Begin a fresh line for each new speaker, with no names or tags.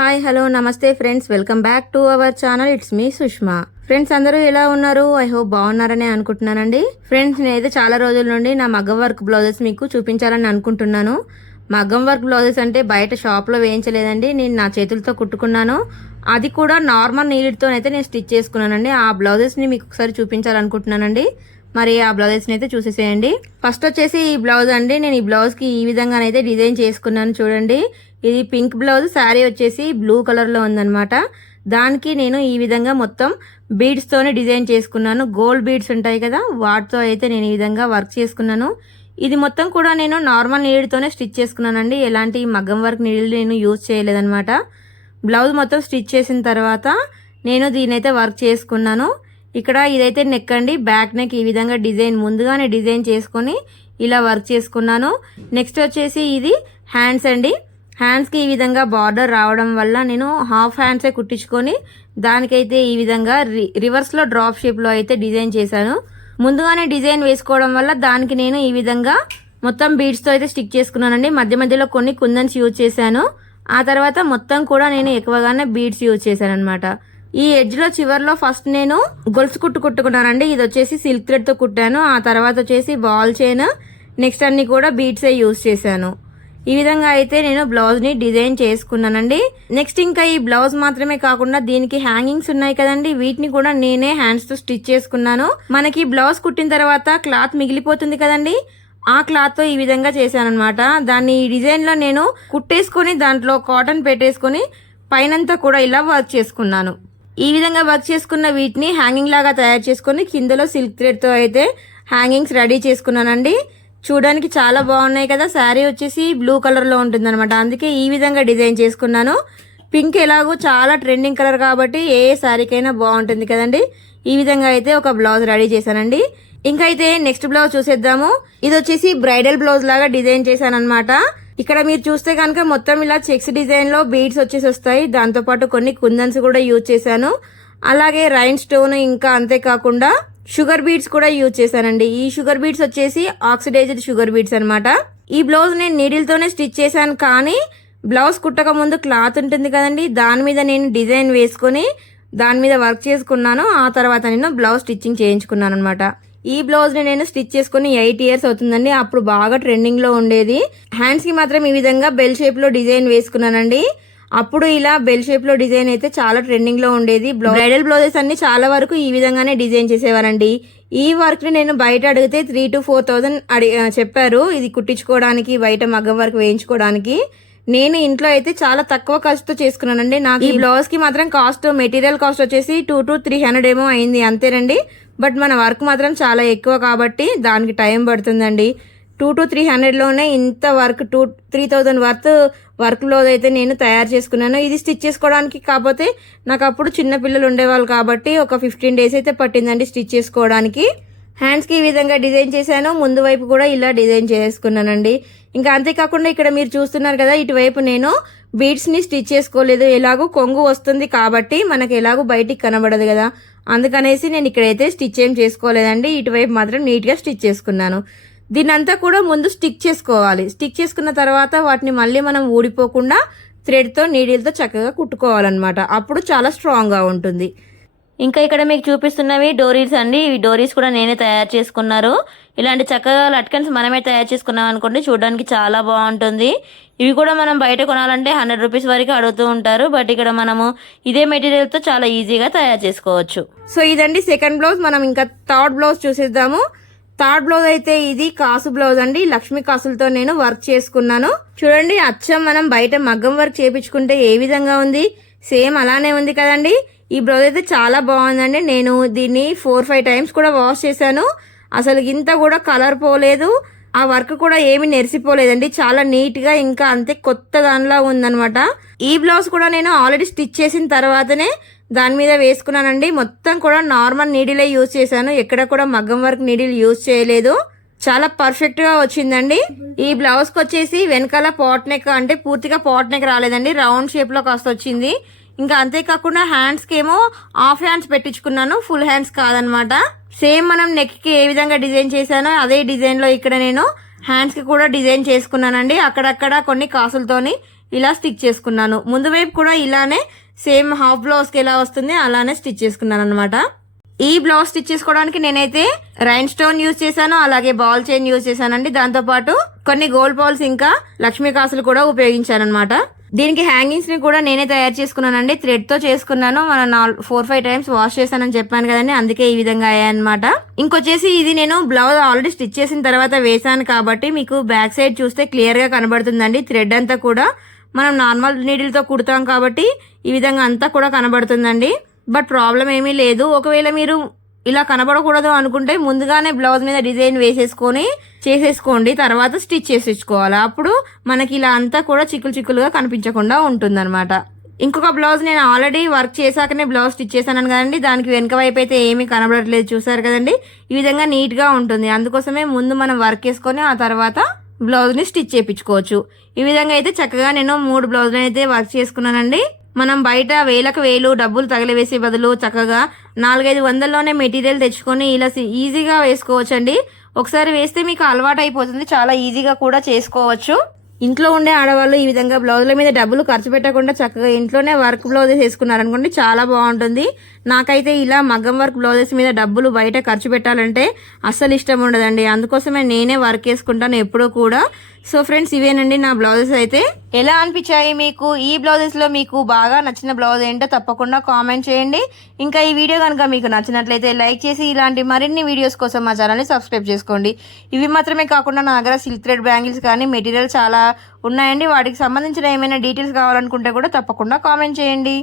Hi hello నమస్తే friends. Welcome back to our channel. It's me Sushma. Friends అందరూ ఎలా ఉన్నారు? ఐ హోప్ బాగున్నారని అనుకుంటున్నానండి. ఫ్రెండ్స్ నేనైతే చాలా రోజుల నుండి నా మగ్గం వర్క్ బ్లౌజెస్ మీకు చూపించాలని అనుకుంటున్నాను. మగ్గం వర్క్ బ్లౌజెస్ అంటే బయట షాప్లో వేయించలేదండి. నేను నా చేతులతో కుట్టుకున్నాను. అది కూడా నార్మల్ నీళ్ళతో అయితే నేను స్టిచ్ చేసుకున్నానండి. ఆ బ్లౌజెస్ని మీకు ఒకసారి చూపించాలనుకుంటున్నానండి. మరి ఆ బ్లౌజెస్ని అయితే చూసేసేయండి. ఫస్ట్ వచ్చేసి ఈ బ్లౌజ్ అండి. నేను ఈ బ్లౌజ్కి ఈ విధంగానైతే డిజైన్ చేసుకున్నాను చూడండి. ఇది పింక్ బ్లౌజ్ శారీ వచ్చేసి బ్లూ కలర్లో ఉందన్నమాట. దానికి నేను ఈ విధంగా మొత్తం బీడ్స్తోనే డిజైన్ చేసుకున్నాను. గోల్డ్ బీడ్స్ ఉంటాయి కదా వాటితో అయితే నేను ఈ విధంగా వర్క్ చేసుకున్నాను. ఇది మొత్తం కూడా నేను నార్మల్ నీడితోనే స్టిచ్ చేసుకున్నానండి. ఎలాంటి మగ్గం వర్క్ నీళ్ళు నేను యూజ్ చేయలేదన్నమాట. బ్లౌజ్ మొత్తం స్టిచ్ చేసిన తర్వాత నేను దీనైతే వర్క్ చేసుకున్నాను. ఇక్కడ ఇదైతే నెక్ అండి. బ్యాక్ నెక్ ఈ విధంగా డిజైన్ ముందుగానే డిజైన్ చేసుకొని ఇలా వర్క్ చేసుకున్నాను. నెక్స్ట్ వచ్చేసి ఇది హ్యాండ్స్ అండి. హ్యాండ్స్కి ఈ విధంగా బార్డర్ రావడం వల్ల నేను హాఫ్ హ్యాండ్సే కుట్టించుకొని దానికైతే ఈ విధంగా రి రివర్స్లో డ్రాప్ షేప్లో అయితే డిజైన్ చేశాను. ముందుగానే డిజైన్ వేసుకోవడం వల్ల దానికి నేను ఈ విధంగా మొత్తం బీడ్స్తో అయితే స్టిక్ చేసుకున్నానండి. మధ్య మధ్యలో కొన్ని కుందన్స్ యూజ్ చేశాను. ఆ తర్వాత మొత్తం కూడా నేను ఎక్కువగానే బీడ్స్ యూజ్ చేశాను అనమాట ఈ ఎడ్జ్లో చివర్లో ఫస్ట్ నేను గొలుసు కుట్టు కుట్టుకున్నానండి. ఇది వచ్చేసి సిల్క్ థ్రెడ్తో కుట్టాను. ఆ తర్వాత వచ్చేసి బాల్ చైన్ నెక్స్ట్ అన్ని కూడా బీడ్సే యూజ్ చేశాను. ఈ విధంగా అయితే నేను బ్లౌజ్ని డిజైన్ చేసుకున్నానండి. నెక్స్ట్ ఇంకా ఈ బ్లౌజ్ మాత్రమే కాకుండా దీనికి హ్యాంగింగ్స్ ఉన్నాయి కదండి. వీటిని కూడా నేనే హ్యాండ్స్తో స్టిచ్ చేసుకున్నాను. మనకి బ్లౌజ్ కుట్టిన తర్వాత క్లాత్ మిగిలిపోతుంది కదండి. ఆ క్లాత్తో ఈ విధంగా చేశాను అనమాట దాన్ని ఈ డిజైన్లో నేను కుట్టేసుకొని దాంట్లో కాటన్ పెట్టేసుకొని పైనంతా కూడా ఇలా వర్క్ చేసుకున్నాను. ఈ విధంగా వర్క్ చేసుకున్న వీటిని హ్యాంగింగ్ లాగా తయారు చేసుకొని కిందలో సిల్క్ థ్రెడ్తో అయితే హ్యాంగింగ్స్ రెడీ చేసుకున్నానండి. చూడడానికి చాలా బాగున్నాయి కదా. శారీ వచ్చేసి బ్లూ కలర్లో ఉంటుందన్నమాట. అందుకే ఈ విధంగా డిజైన్ చేసుకున్నాను. పింక్ ఎలాగో చాలా ట్రెండింగ్ కలర్ కాబట్టి ఏ ఏ శారీకైనా బాగుంటుంది కదండి. ఈ విధంగా అయితే ఒక బ్లౌజ్ రెడీ చేశానండి. ఇంకా అయితే నెక్స్ట్ బ్లౌజ్ చూసేద్దాము. ఇది వచ్చేసి బ్రైడల్ బ్లౌజ్ లాగా డిజైన్ చేశాను అనమాట ఇక్కడ మీరు చూస్తే కనుక మొత్తం ఇలా చెక్స్ డిజైన్లో బీడ్స్ వచ్చేసి వస్తాయి. దాంతోపాటు కొన్ని కుందన్స్ కూడా యూజ్ చేశాను. అలాగే రైన్ స్టోన్ ఇంకా అంతేకాకుండా షుగర్ బీడ్స్ కూడా యూజ్ చేశానండి. ఈ షుగర్ బీడ్స్ వచ్చేసి ఆక్సిడైజ్డ్ షుగర్ బీడ్స్ అనమాట ఈ బ్లౌజ్ నేను నీడిల్తోనే స్టిచ్ చేశాను కానీ బ్లౌజ్ కుట్టక ముందు క్లాత్ ఉంటుంది కదండి. దాని మీద నేను డిజైన్ వేసుకొని దాని మీద వర్క్ చేసుకున్నాను. ఆ తర్వాత నేను బ్లౌజ్ స్టిచ్చింగ్ చేయించుకున్నాను అనమాట ఈ బ్లౌజ్ని నేను స్టిచ్ చేసుకుని ఎయిట్ ఇయర్స్ అవుతుందండి. అప్పుడు బాగా ట్రెండింగ్లో ఉండేది. హ్యాండ్స్కి మాత్రం ఈ విధంగా బెల్ షేప్లో డిజైన్ వేసుకున్నానండి. అప్పుడు ఇలా బెల్ షేప్లో డిజైన్ అయితే చాలా ట్రెండింగ్లో ఉండేది. బ్రైడల్ బ్లౌజెస్ అన్ని చాలా వరకు ఈ విధంగానే డిజైన్ చేసేవారండి. ఈ వర్క్ని నేను బయట అడిగితే త్రీ టు ఫోర్ థౌసండ్ అడి చెప్పారు. ఇది కుట్టించుకోవడానికి బయట మగ్గం వర్క్ వేయించుకోవడానికి. నేను ఇంట్లో అయితే చాలా తక్కువ ఖర్చుతో చేసుకున్నానండి. నాకు ఈ బ్లౌజ్కి మాత్రం కాస్ట్ మెటీరియల్ కాస్ట్ వచ్చేసి టూ టు త్రీ హండ్రెడ్ ఏమో అయింది. అంతేనండి. బట్ మన వర్క్ మాత్రం చాలా ఎక్కువ కాబట్టి దానికి టైం పడుతుందండి. టూ టు త్రీ హండ్రెడ్లోనే ఇంత work two three thousand worth వర్క్లో అయితే నేను తయారు చేసుకున్నాను. ఇది స్టిచ్ చేసుకోవడానికి కాకపోతే నాకు అప్పుడు చిన్న పిల్లలు ఉండేవాళ్ళు కాబట్టి ఒక ఫిఫ్టీన్ డేస్ అయితే పట్టిందండి స్టిచ్ చేసుకోవడానికి. హ్యాండ్స్కి ఈ విధంగా డిజైన్ చేశాను. ముందు వైపు కూడా ఇలా డిజైన్ చేసుకున్నానండి. ఇంకా అంతేకాకుండా ఇక్కడ మీరు చూస్తున్నారు కదా ఇటువైపు నేను బీడ్స్ని స్టిచ్ చేసుకోలేదు. ఎలాగో కొంగు వస్తుంది కాబట్టి మనకు ఎలాగో బయటికి కనబడదు కదా. అందుకనేసి నేను ఇక్కడైతే స్టిచ్ ఏం చేసుకోలేదండి. ఇటువైపు మాత్రం నీట్గా స్టిచ్ చేసుకున్నాను. దీన్నంతా కూడా ముందు స్టిక్ చేసుకోవాలి. స్టిక్ చేసుకున్న తర్వాత వాటిని మళ్ళీ మనం ఊడిపోకుండా థ్రెడ్తో నీడిల్తో చక్కగా కుట్టుకోవాలన్నమాట. అప్పుడు చాలా స్ట్రాంగ్గా ఉంటుంది. ఇంకా ఇక్కడ మీకు చూపిస్తున్నవి డోరీస్ అండి. ఈ డోరీస్ కూడా నేనే తయారు చేసుకున్నారు. ఇలాంటి చక్కగా లట్కన్స్ మనమే తయారు చేసుకున్నాం అనుకోండి చూడడానికి చాలా బాగుంటుంది. ఇవి కూడా మనం బయట కొనాలంటే హండ్రెడ్ రూపీస్ వరకు అడుగుతూ ఉంటారు. బట్ ఇక్కడ మనము ఇదే మెటీరియల్తో చాలా ఈజీగా తయారు చేసుకోవచ్చు. సో ఇదండి సెకండ్ బ్లౌజ్ మనం ఇంకా థర్డ్ బ్లౌజ్ చూసేద్దాము. థర్డ్ బ్లౌజ్ అయితే ఇది కాసు బ్లౌజ్ అండి. లక్ష్మీ కాసులతో నేను వర్క్ చేసుకున్నాను. చూడండి అచ్చం మనం బయట మగ్గం వర్క్ చేపించుకుంటే ఏ విధంగా ఉంది? సేమ్ అలానే ఉంది కదండి. ఈ బ్లౌజ్ అయితే చాలా బాగుందండి. నేను దీన్ని ఫోర్ ఫైవ్ టైమ్స్ కూడా వాష్ చేశాను. అసలు ఇంత కూడా కలర్ పోలేదు. ఆ వర్క్ కూడా ఏమి నెరిసిపోలేదండి. చాలా నీట్గా ఇంకా అంతే కొత్త దానిలా ఉందన్నమాట. ఈ బ్లౌజ్ కూడా నేను ఆల్రెడీ స్టిచ్ చేసిన తర్వాతనే దాని మీద వేసుకున్నానండి. మొత్తం కూడా నార్మల్ నీడిలే యూజ్ చేశాను. ఎక్కడ కూడా మగ్గం వర్క్ నీడిల్ యూజ్ చేయలేదు. చాలా పర్ఫెక్ట్గా వచ్చిందండి. ఈ బ్లౌజ్కి వచ్చేసి వెనకాల పాట్ నెక్ అంటే పూర్తిగా పాట్ నెక్ రాలేదండి. రౌండ్ షేప్లో కాస్త వచ్చింది. ఇంకా అంతేకాకుండా హ్యాండ్స్కి ఏమో హాఫ్ హ్యాండ్స్ పెట్టించుకున్నాను ఫుల్ హ్యాండ్స్ కాదనమాట. సేమ్ మనం నెక్కి ఏ విధంగా డిజైన్ చేశానో అదే డిజైన్లో ఇక్కడ నేను హ్యాండ్స్కి కూడా డిజైన్ చేసుకున్నానండి. అక్కడక్కడ కొన్ని కాసులతోని ఇలా స్టిచ్ చేసుకున్నాను. ముందు వైపు కూడా ఇలానే సేమ్ హాఫ్ బ్లౌజ్కి ఎలా వస్తుంది అలానే స్టిచ్ చేసుకున్నాను అనమాట ఈ బ్లౌజ్ స్టిచ్ చేసుకోవడానికి నేనైతే రైన్ స్టోన్ యూజ్ చేశాను అలాగే బాల్ చైన్ యూజ్ చేశానండి. దాంతోపాటు కొన్ని గోల్డ్ బాల్స్ ఇంకా లక్ష్మీ కాసులు కూడా ఉపయోగించాను అనమాట దీనికి హ్యాంగింగ్స్ని కూడా నేనే తయారు చేసుకున్నానండి. థ్రెడ్తో చేసుకున్నాను. మన ఫోర్ ఫైవ్ టైమ్స్ వాష్ చేశానని చెప్పాను కదండి. అందుకే ఈ విధంగా అయ్యాయన్నమాట. ఇంకొచ్చేసి ఇది నేను బ్లౌజ్ ఆల్రెడీ స్టిచ్ చేసిన తర్వాత వేసాను కాబట్టి మీకు బ్యాక్ సైడ్ చూస్తే క్లియర్గా కనబడుతుందండి థ్రెడ్ అంతా కూడా. మనం నార్మల్ నీడిల్తో కుడతాం కాబట్టి ఈ విధంగా అంతా కూడా కనబడుతుందండి. బట్ ప్రాబ్లం ఏమీ లేదు. ఒకవేళ మీరు ఇలా కనబడకూడదు అనుకుంటే ముందుగానే బ్లౌజ్ మీద డిజైన్ వేసేసుకొని చేసేసుకోండి. తర్వాత స్టిచ్ చేసేసుకోవాలి. అప్పుడు మనకి ఇలా అంతా కూడా చిక్కులు చిక్కులుగా కనిపించకుండా ఉంటుందన్నమాట. ఇంకొక బ్లౌజ్ నేను ఆల్రెడీ వర్క్ చేశాకనే బ్లౌజ్ స్టిచ్ చేశాను కదండి. దానికి వెనక వైపు అయితే ఏమీ కనబడట్లేదు చూసారు కదండి. ఈ విధంగా నీట్గా ఉంటుంది. అందుకోసమే ముందు మనం వర్క్ చేసుకొని ఆ తర్వాత బ్లౌజ్ని స్టిచ్ చేయించుకోవచ్చు. ఈ విధంగా అయితే చక్కగా నేను మూడు బ్లౌజులు అయితే వర్క్ చేసుకున్నానండి. మనం బయట వేలకు వేలు డబ్బులు తగిలివేసే బదులు చక్కగా నాలుగైదు వందల్లోనే మెటీరియల్ తెచ్చుకొని ఇలా ఈజీగా వేసుకోవచ్చండి. ఒకసారి వేస్తే మీకు అలవాటు అయిపోతుంది చాలా ఈజీగా కూడా చేసుకోవచ్చు. ఇంట్లో ఉండే ఆడవాళ్ళు ఈ విధంగా బ్లౌజుల మీద డబ్బులు ఖర్చు పెట్టకుండా చక్కగా ఇంట్లోనే వర్క్ బ్లౌజెస్ వేసుకున్నారనుకోండి చాలా బాగుంటుంది. నాకైతే ఇలా మగ్గం వర్క్ బ్లౌజెస్ మీద డబ్బులు బయట ఖర్చు పెట్టాలంటే అస్సలు ఇష్టం ఉండదండి. అందుకోసమే నేనే వర్క్ వేసుకుంటాను ఎప్పుడూ కూడా. సో ఫ్రెండ్స్ ఇవేనండి నా బ్లౌజెస్ అయితే. ఎలా అనిపించాయి మీకు? ఈ బ్లౌజెస్లో మీకు బాగా నచ్చిన బ్లౌజ్ ఏంటో తప్పకుండా కామెంట్ చేయండి. ఇంకా ఈ వీడియో కనుక మీకు నచ్చినట్లయితే లైక్ చేసి ఇలాంటి మరిన్ని వీడియోస్ కోసం మా ఛానల్ని సబ్స్క్రైబ్ చేసుకోండి. ఇవి మాత్రమే కాకుండా నా దగ్గర సిల్క్ థ్రెడ్ బ్యాంగిల్స్ కానీ మెటీరియల్ చాలా ఉన్నాయండి. వాటికి సంబంధించిన ఏమైనా డీటెయిల్స్ కావాలనుకుంటే కూడా తప్పకుండా కామెంట్ చేయండి.